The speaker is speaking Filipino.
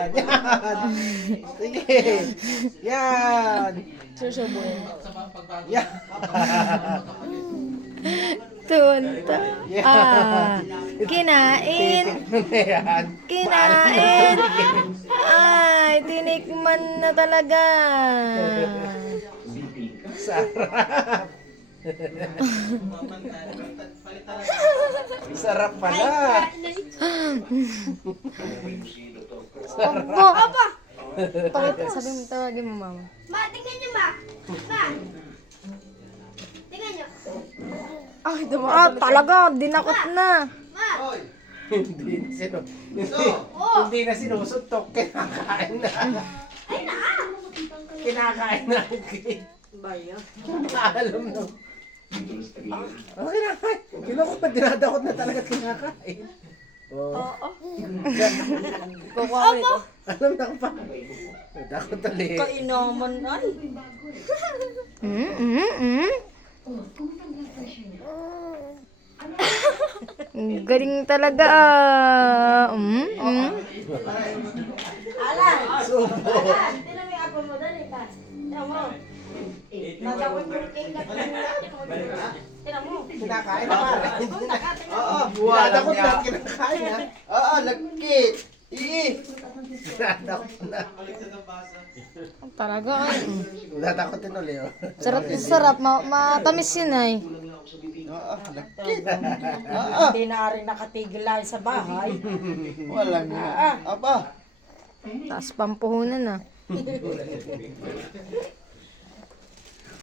Yan. Yan. Sige. Yan. Susubuin. Yan. Tunta. Kinain. Titikman na yan. Kinain. Ay, tinikman na talaga. Sarap. Sarap pala. Opo. Opo. Sabi mo, tawagin mo mama. Ma, tingnan niyo, ma. Ma. Tingnan niyo. Ay, talaga, dinakot na. Ma. Hindi hindi na sinusuntok. Kinakain na. Ay, na. Kinakain na. Alam na. Kinakain. Kinakot na, dinadakot na talaga kinakain. Oo. Kukuha ko ito. Alam na ko pa. Dakot ulit. Kainaman ay. Galing talaga. Alan! Subo. Alan! Tinan mo yung apple mo dali pa. Tinan mo. Nadawin mo yung cake na tinan mo. Kinakain na pare. Oo, Dinadakot na kinakain na. Oo, lagkit. Dinadakot na. Talaga ay. Dadakotin ulit. Sarap na sarap. Matamis yun ay. Oo, lagkit. Hindi na rin nakatigil lang sa bahay. Wala nga. Aba. Taas pampuhunan na.